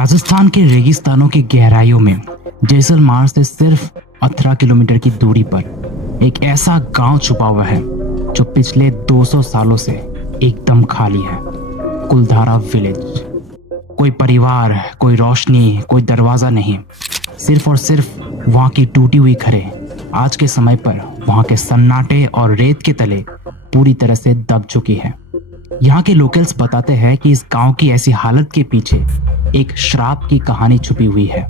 राजस्थान के रेगिस्तानों की गहराइयों में जैसलमेर से सिर्फ 18 किलोमीटर की दूरी पर एक ऐसा गांव छुपा हुआ है जो पिछले 200 सालों से एकदम खाली है। कुलधारा विलेज। कोई परिवार, कोई रोशनी, कोई दरवाजा नहीं, सिर्फ और सिर्फ वहां की टूटी हुई घरें आज के समय पर वहां के सन्नाटे और रेत के तले पूरी तरह से दब चुकी है। यहाँ के लोकल्स बताते हैं कि इस गांव की ऐसी हालत के पीछे एक श्राप की कहानी छुपी हुई है।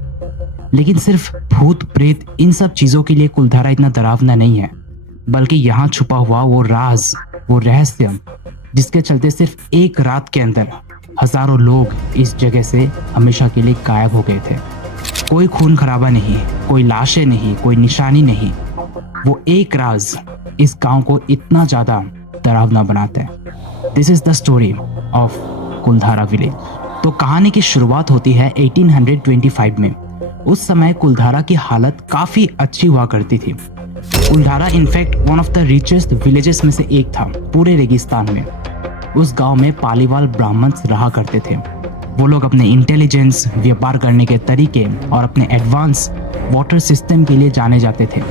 लेकिन सिर्फ भूत प्रेत इन सब चीजों के लिए कुलधारा इतना डरावना नहीं है, बल्कि यहाँ छुपा हुआ वो राज, वो रहस्य जिसके चलते सिर्फ एक रात के अंदर हजारों लोग इस जगह से हमेशा के लिए गायब हो गए थे। कोई खून खराबा नहीं, कोई लाशें नहीं, कोई निशानी नहीं। वो एक राज इस गांव को इतना ज्यादा डरावना बनाता है। This is the story of Kuldhara village. तो कहानी की शुरुआत होती है 1825 में। उस समय कुलधारा की हालत काफी अच्छी हुआ करती थी। Kuldhara in fact one of the richest villages में से एक था पूरे रेगिस्तान में। उस गांव में पालीवाल ब्राह्मण्स रहा करते थे। वो लोग अपने इंटेलिजेंस, व्यापार करने के तरीके और अपने एडवांस वाटर सिस्टम के लिए जाने जाते थे।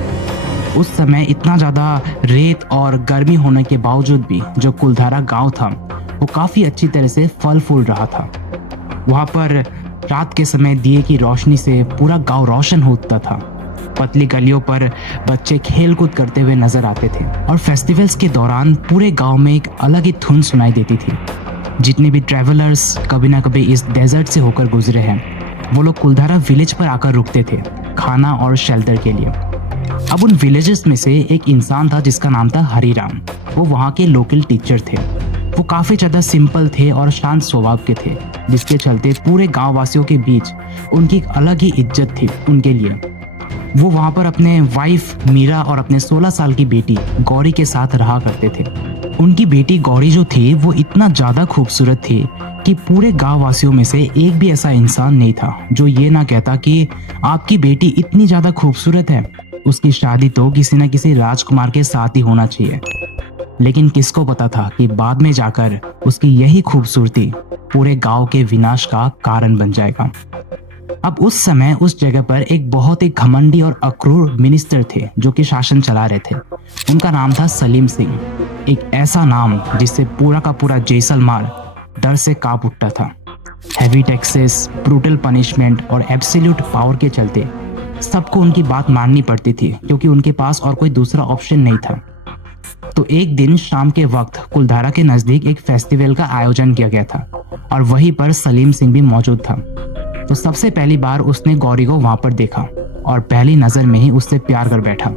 उस समय इतना ज़्यादा रेत और गर्मी होने के बावजूद भी जो कुलधारा गांव था वो काफ़ी अच्छी तरह से फल फूल रहा था। वहाँ पर रात के समय दिए की रोशनी से पूरा गांव रोशन होता था। पतली गलियों पर बच्चे खेल कूद करते हुए नजर आते थे और फेस्टिवल्स के दौरान पूरे गांव में एक अलग ही धुन सुनाई देती थी। जितने भी ट्रैवलर्स कभी ना कभी इस डेजर्ट से होकर गुजरे हैं वो लोग कुलधारा विलेज पर आकर रुकते थे खाना और शेल्टर के लिए। अब उन विलेजेस में से एक इंसान था जिसका नाम था हरिराम। वो वहाँ के लोकल टीचर थे। वो काफ़ी ज़्यादा सिंपल थे और शांत स्वभाव के थे, जिसके चलते पूरे गाँव वासियों के बीच उनकी एक अलग ही इज्जत थी उनके लिए। वो वहाँ पर अपने वाइफ मीरा और अपने 16 साल की बेटी गौरी के साथ रहा करते थे। उनकी बेटी गौरी जो थी वो इतना ज़्यादा खूबसूरत थी कि पूरे गाँव वासियों में से एक भी ऐसा इंसान नहीं था जो ये ना कहता कि आपकी बेटी इतनी ज़्यादा खूबसूरत है, उसकी शादी तो किसी न किसी राजकुमार के साथ ही होना चाहिए। लेकिन किसको पता था कि बाद में जाकर उसकी यही खूबसूरती पूरे गांव के विनाश का कारण बन जाएगा। अब उस समय उस जगह पर एक बहुत ही घमंडी और अक्रूर मिनिस्टर थे जो कि शासन चला रहे थे। उनका नाम था सलीम सिंह। एक ऐसा नाम जिससे पूरा का पूरा जैसलमेर डर से कांप उठता था। हैवी टैक्सेस, ब्रूटल पनिशमेंट और एब्सोल्यूट पावर के चलते सबको उनकी बात माननी पड़ती थी क्योंकि उनके पास और कोई दूसरा ऑप्शन नहीं था। तो एक दिन शाम के वक्त कुलधारा के नजदीक एक फेस्टिवल का आयोजन किया गया था और वहीं पर सलीम सिंह भी मौजूद था। तो सबसे पहली बार उसने गौरी को वहां पर देखा और पहली नजर में ही उससे प्यार कर बैठा।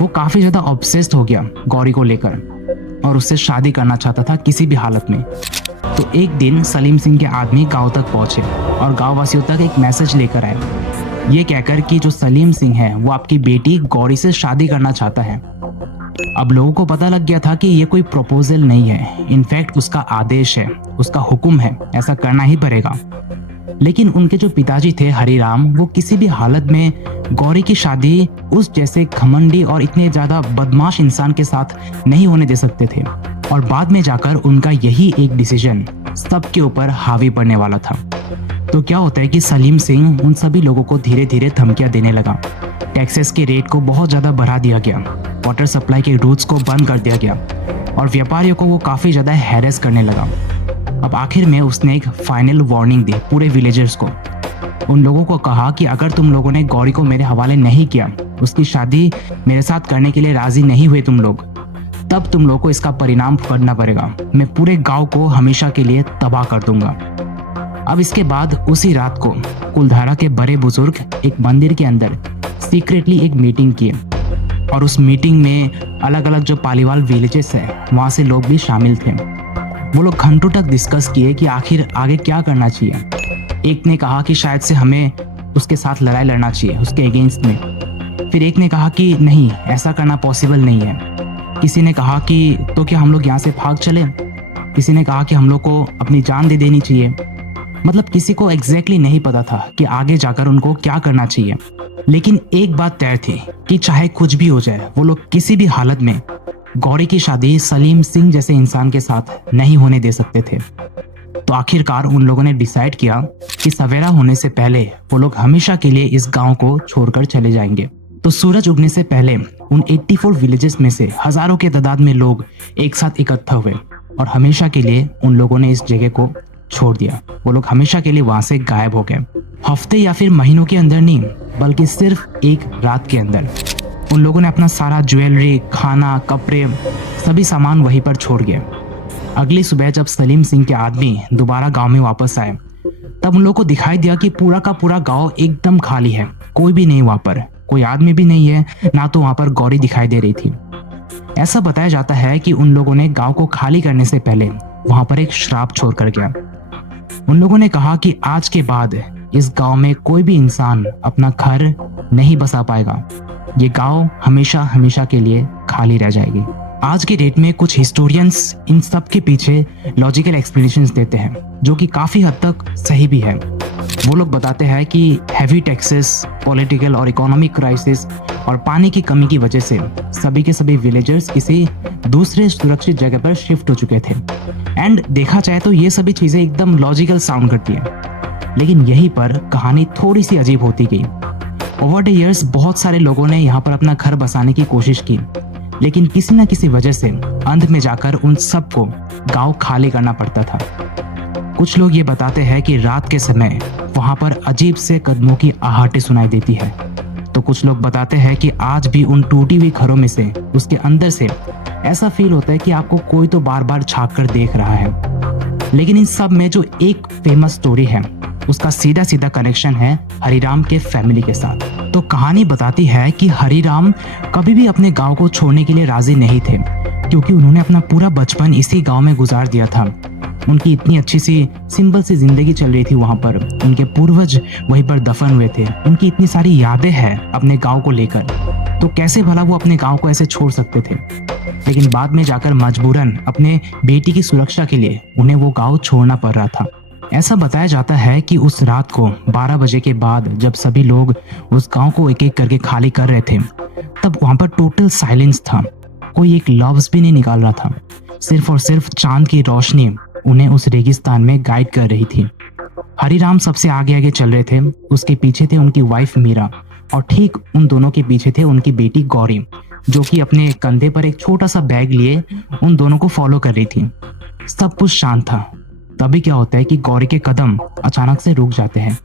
वो काफी ज्यादा ऑब्सेस्ड हो गया गौरी को लेकर और उससे शादी करना चाहता था किसी भी हालत में। तो एक दिन सलीम सिंह के आदमी गांव तक पहुंचे और गांव वासियों तक एक मैसेज लेकर आए, ये कहकर कि जो सलीम सिंह है वो आपकी बेटी गौरी से शादी करना चाहता है। अब लोगों को पता लग गया था कि ये कोई प्रपोजल नहीं है, इनफैक्ट उसका आदेश है, उसका हुक्म है, ऐसा करना ही पड़ेगा। लेकिन उनके जो पिताजी थे हरिराम, वो किसी भी हालत में गौरी की शादी उस जैसे घमंडी और इतने ज्यादा बदमाश इंसान के साथ नहीं होने दे सकते थे। और बाद में जाकर उनका यही एक डिसीजन सबके ऊपर हावी पड़ने वाला था। तो क्या होता है कि सलीम सिंह उन सभी लोगों को धीरे धीरे धमकियां देने लगा। टैक्सेस के रेट को बहुत ज़्यादा बढ़ा दिया गया, वाटर सप्लाई के रूट्स को बंद कर दिया गया और व्यापारियों को वो काफ़ी ज़्यादा हैरेस करने लगा। अब आखिर में उसने एक फाइनल वार्निंग दी पूरे विलेजर्स को। उन लोगों को कहा कि अगर तुम लोगों ने गौरी को मेरे हवाले नहीं किया, उसकी शादी मेरे साथ करने के लिए राजी नहीं हुए तुम लोग, तब तुम लोगों को इसका परिणाम भुगतना पड़ेगा। मैं पूरे गाँव को हमेशा के लिए तबाह कर दूंगा। अब इसके बाद उसी रात को कुलधारा के बड़े बुजुर्ग एक मंदिर के अंदर सीक्रेटली एक मीटिंग किए और उस मीटिंग में अलग अलग जो पालीवाल विलेजेस है वहाँ से लोग भी शामिल थे। वो लोग घंटों तक डिस्कस किए कि आखिर आगे क्या करना चाहिए। एक ने कहा कि शायद से हमें उसके साथ लड़ाई लड़ना चाहिए, उसके अगेंस्ट में। फिर एक ने कहा कि नहीं, ऐसा करना पॉसिबल नहीं है। किसी ने कहा कि तो क्या हम लोग यहाँ से भाग चले। किसी ने कहा कि हम लोग को अपनी जान दे देनी चाहिए। मतलब किसी को एग्जैक्टली नहीं पता था कि आगे जाकर उनको क्या करना चाहिए। लेकिन एक बात तय थी कि चाहे कुछ भी हो जाए वो लोग किसी भी हालत में गौरी की शादी सलीम सिंह जैसे इंसान के साथ नहीं होने दे सकते थे। तो आखिरकार उन लोगों ने डिसाइड किया कि सवेरा होने से पहले वो लोग हमेशा के लिए इस गांव को छोड़कर चले जाएंगे। तो सूरज उगने से पहले उन 84 विलेजेस में से हजारों के तादाद में लोग एक साथ इकट्ठा हुए और हमेशा के लिए उन लोगों ने इस जगह को छोड़ दिया। वो लोग हमेशा के लिए वहां से गायब हो गए। हफ्ते या फिर महीनों के अंदर नहीं, बल्कि सिर्फ एक रात के अंदर उन लोगों ने अपना सारा ज्वेलरी, खाना, कपड़े, सभी सामान वहीं पर छोड़ गए। अगली सुबह जब सलीम सिंह के आदमी दोबारा गांव में वापस आए, तब उन लोगों को दिखाई दिया कि पूरा का पूरा गांव एकदम खाली है। कोई भी नहीं वहां पर, कोई आदमी भी नहीं है, ना तो वहां पर गौरी दिखाई दे रही थी। ऐसा बताया जाता है कि उन लोगों ने गांव को खाली करने से पहले वहां पर एक श्राप छोड़ कर गया। उन लोगों ने कहा कि आज के बाद इस गांव में कोई भी इंसान अपना घर नहीं बसा पाएगा। ये गांव हमेशा हमेशा के लिए खाली रह जाएगी। आज के डेट में कुछ हिस्टोरियंस इन सब के पीछे लॉजिकल एक्सप्लेनेशंस देते हैं, जो कि काफी हद तक सही भी है। वो लोग बताते हैं कि हैवी टैक्सेस, पॉलिटिकल और इकोनॉमिक क्राइसिस और पानी की कमी की वजह से सभी के सभी विलेजर्स किसी दूसरे सुरक्षित जगह पर शिफ्ट हो चुके थे। एंड देखा जाए तो ये सभी चीजें एकदम लॉजिकल साउंड करती है, लेकिन यहीं पर कहानी थोड़ी सी अजीब होती गई। ओवर द ईयर्स बहुत सारे लोगों ने यहाँ पर अपना घर बसाने की कोशिश की, लेकिन किसी न किसी वजह से अंत में जाकर उन सबको गांव खाली करना पड़ता था। कुछ लोग ये बताते हैं कि रात के समय वहां पर अजीब से कदमों की आहटें सुनाई देती है। तो कुछ लोग बताते हैं कि आज भी उन टूटी हुई घरों में से, उसके अंदर से ऐसा फील होता है कि आपको कोई तो बार बार झांक कर देख रहा है। लेकिन इन सब में जो एक फेमस स्टोरी है, उसका सीधा सीधा कनेक्शन है हरिराम के फैमिली के साथ। तो कहानी बताती है कि हरिराम कभी भी अपने गांव को छोड़ने के लिए राजी नहीं थे, क्योंकि उन्होंने अपना पूरा बचपन इसी गांव में गुजार दिया था। उनकी इतनी अच्छी सी सिंपल सी जिंदगी चल रही थी वहां पर, उनके पूर्वज वहीं पर दफन हुए थे, उनकी इतनी सारी यादें हैं अपने गांव को लेकर, तो कैसे भला वो अपने गांव को ऐसे छोड़ सकते थे। लेकिन बाद में जाकर मजबूरन अपने बेटी की सुरक्षा के लिए उन्हें वो गांव छोड़ना पड़ रहा था। ऐसा बताया जाता है कि उस रात को 12 बजे के बाद जब सभी लोग उस गांव को एक एक करके खाली कर रहे थे, तब वहां पर टोटल साइलेंस था। कोई एक लफ्ज भी नहीं निकाल रहा था। सिर्फ और सिर्फ चांद की रोशनी उन्हें उस रेगिस्तान में गाइड कर रही थी। हरिराम सबसे आगे आगे चल रहे थे, उसके पीछे थे उनकी वाइफ मीरा, और ठीक उन दोनों के पीछे थे उनकी बेटी गौरी, जो कि अपने कंधे पर एक छोटा सा बैग लिए उन दोनों को फॉलो कर रही थी। सब कुछ शांत था। तभी क्या होता है कि गौरी के कदम अचानक से रुक जाते हैं।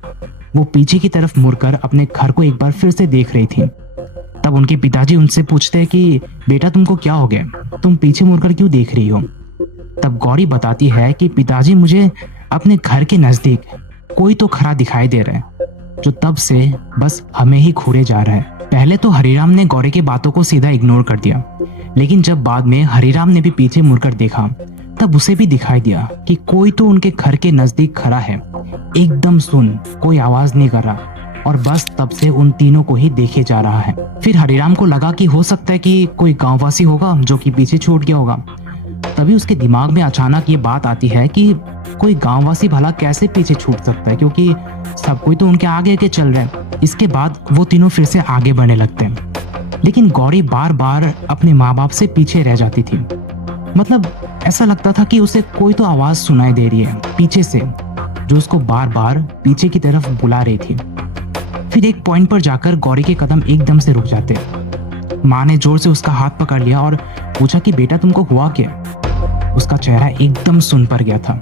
वो पीछे की तरफ मुड़कर अपने घर को एक बार फिर से देख रही थी। तब उनके पिताजी उनसे पूछते हैं कि बेटा तुमको क्या हो गया, तुम पीछे मुड़कर क्यों देख रही हो। तब गौरी बताती है कि पिताजी मुझे अपने घर के नजदीक कोई तो खड़ा दिखाई दे रहा है, जो तब से बस हमें ही घूरे जा रहा है। पहले तो हरिराम ने गौरी की बातों को सीधा इग्नोर कर दिया, लेकिन जब बाद में हरिराम ने भी पीछे मुड़कर देखा, तब उसे भी दिखाई दिया कि कोई तो उनके घर के नजदीक खड़ा है, एकदम सुन, कोई आवाज नहीं कर रहा, और बस तब से उन तीनों को ही देखे जा रहा है। फिर हरिराम को लगा कि हो सकता है कि कोई गांववासी होगा जो कि पीछे छूट गया होगा। तभी उसके दिमाग में अचानक ये बात आती है कि कोई गांववासी भला कैसे पीछे छूट सकता है, क्योंकि सब कोई तो उनके आगे आगे चल रहा है। इसके बाद वो तीनों फिर से आगे बढ़ने लगते हैं, लेकिन गौरी बार बार अपने माँ बाप से पीछे रह जाती थी। मतलब ऐसा लगता था कि उसे कोई तो आवाज सुनाई दे रही है पीछे से, जो उसको बार बार पीछे की तरफ बुला रही थी। फिर एक पॉइंट पर जाकर गौरी के कदम एकदम से रुक जाते। माँ ने जोर से उसका हाथ पकड़ लिया और पूछा कि बेटा तुमको हुआ क्या। उसका चेहरा एकदम सुन पर गया था।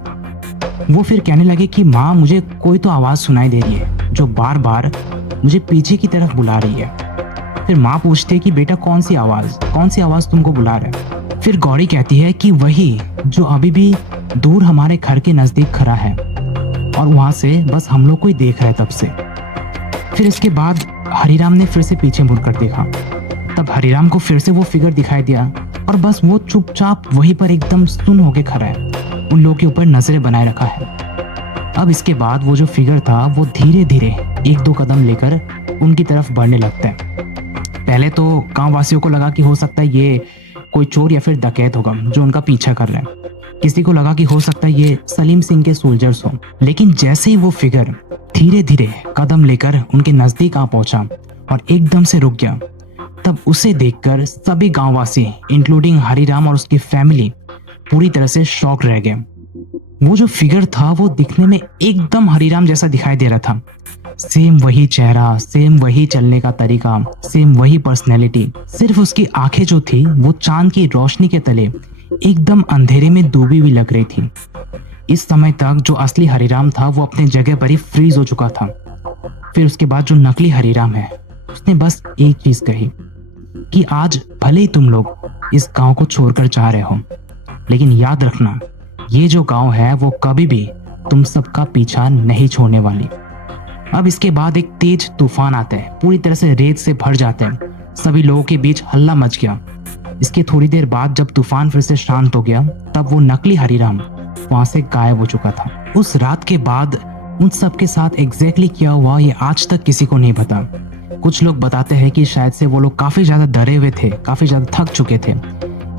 वो फिर कहने लगे कि माँ मुझे कोई तो आवाज सुनाई दे रही है, जो बार बार मुझे पीछे की तरफ बुला रही है। फिर माँ पूछती है कि बेटा कौन सी आवाज तुमको बुला रहा है। फिर गौरी कहती है कि वही जो अभी भी दूर हमारे घर के नजदीक खड़ा है, और वहां से बस हम लोग को ही देख रहा है तब से। फिर इसके बाद हरिराम ने फिर से पीछे मुड़कर देखा। तब हरिराम को फिर से वो फिगर दिखाई दिया, और बस वो चुपचाप वहीं पर एकदम सुन होके खड़ा है, उन लोगों के ऊपर नजरें बनाए रखा है। अब इसके बाद वो जो फिगर था वो धीरे धीरे एक दो कदम लेकर उनकी तरफ बढ़ने लगता है। पहले तो गांव वासियों को लगा कि हो सकता है ये कोई चोर या फिर डकैत होगा जो उनका पीछा कर रहा है। किसी को लगा कि हो सकता है ये सलीम सिंह के सोल्जर्स हो। लेकिन जैसे ही वो फिगर धीरे धीरे कदम लेकर उनके नजदीक आ पहुंचा और एकदम से रुक गया, तब उसे देखकर सभी गांववासी इंक्लूडिंग हरिराम और उसकी फैमिली पूरी तरह से शॉक रह गए। वो जो फिगर था वो दिखने में एकदम हरिराम जैसा दिखाई दे रहा था। सेम वही चेहरा, सेम वही चलने का तरीका, सेम वही पर्सनैलिटी। सिर्फ उसकी आंखें जो थी वो चांद की रोशनी के तले एकदम अंधेरे में डूबी हुई लग रही थी। इस समय तक जो असली हरिराम था वो अपने जगह पर ही फ्रीज हो चुका था। फिर उसके बाद जो नकली हरिराम है उसने बस एक चीज कही कि आज भले ही तुम लोग इस गांव को छोड़कर जा रहे हो, लेकिन याद रखना ये जो गांव है वो कभी भी तुम सबका पीछा नहीं छोड़ने वाली। अब इसके बाद एक तेज तूफान आता है, पूरी तरह से रेत से भर जाते हैं। सभी लोगों के बीच हल्ला मच गया। इसके थोड़ी देर बाद जब तूफान फिर से शांत हो गया तब वो नकली हरिराम वहां से गायब हो चुका था। उस रात के बाद उन सब के साथ एग्जैक्टली क्या हुआ ये आज तक किसी को नहीं पता। कुछ लोग बताते हैं कि शायद से वो लोग काफी ज्यादा डरे हुए थे, काफी ज्यादा थक चुके थे,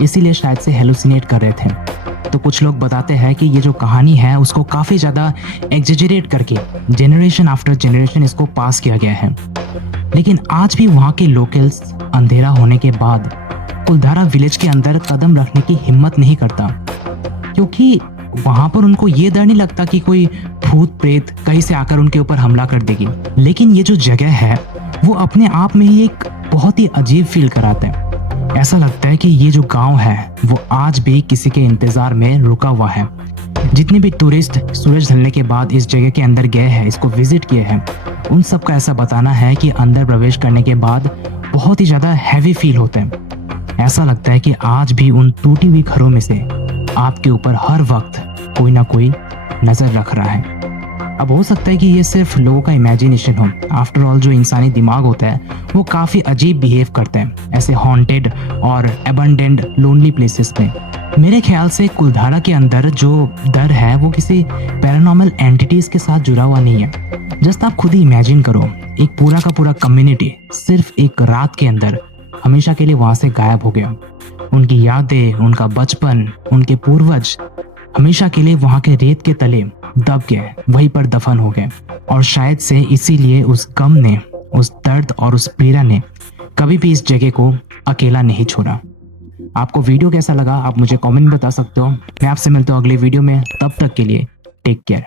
इसीलिए शायद से हेलुसिनेट कर रहे थे। तो कुछ लोग बताते हैं कि ये जो कहानी है उसको काफी ज्यादा एग्जेजरेट करके जनरेशन आफ्टर जनरेशन इसको पास किया गया है। लेकिन आज भी वहाँ के लोकल्स अंधेरा होने के बाद कुलधारा विलेज के अंदर कदम रखने की हिम्मत नहीं करता, क्योंकि वहां पर उनको ये डर नहीं लगता कि कोई भूत प्रेत कहीं से आकर उनके ऊपर हमला कर देगी। लेकिन ये जो जगह है वो अपने आप में ही एक बहुत ही अजीब फील कराता है। ऐसा लगता है कि ये जो गांव है वो आज भी किसी के इंतजार में रुका हुआ है। जितने भी टूरिस्ट सूरज ढलने के बाद इस जगह के अंदर गए हैं, इसको विजिट किए हैं, उन सब का ऐसा बताना है कि अंदर प्रवेश करने के बाद बहुत ही ज्यादा हैवी फील होता है। ऐसा लगता है कि आज भी उन टूटी हुई घरों में से आपके ऊपर हर वक्त कोई ना कोई नजर रख रहा है। अब हो सकता है कि ये सिर्फ लोगों का इमेजिनेशन हो। आफ्टर ऑल जो इंसानी दिमाग होता है वो काफी अजीब बिहेव करता है ऐसे हॉन्टेड और एबंडेंड लोनली प्लेसेस में। मेरे ख्याल से कुलधारा के अंदर जो डर है वो किसी पैरानॉर्मल एंटिटीज के साथ जुड़ा हुआ नहीं है। जस्ट आप खुद ही इमेजिन करो, एक पूरा का पूरा कम्युनिटी सिर्फ एक रात के अंदर हमेशा के लिए वहां से गायब हो गया। उनकी यादें, उनका बचपन, उनके पूर्वज हमेशा के लिए वहां के रेत के तले दब गए, वहीं पर दफन हो गए। और शायद से इसीलिए उस गम ने, उस दर्द और उस पीड़ा ने कभी भी इस जगह को अकेला नहीं छोड़ा। आपको वीडियो कैसा लगा आप मुझे कमेंट में बता सकते हो। मैं आपसे मिलता हूँ अगली वीडियो में, तब तक के लिए टेक केयर।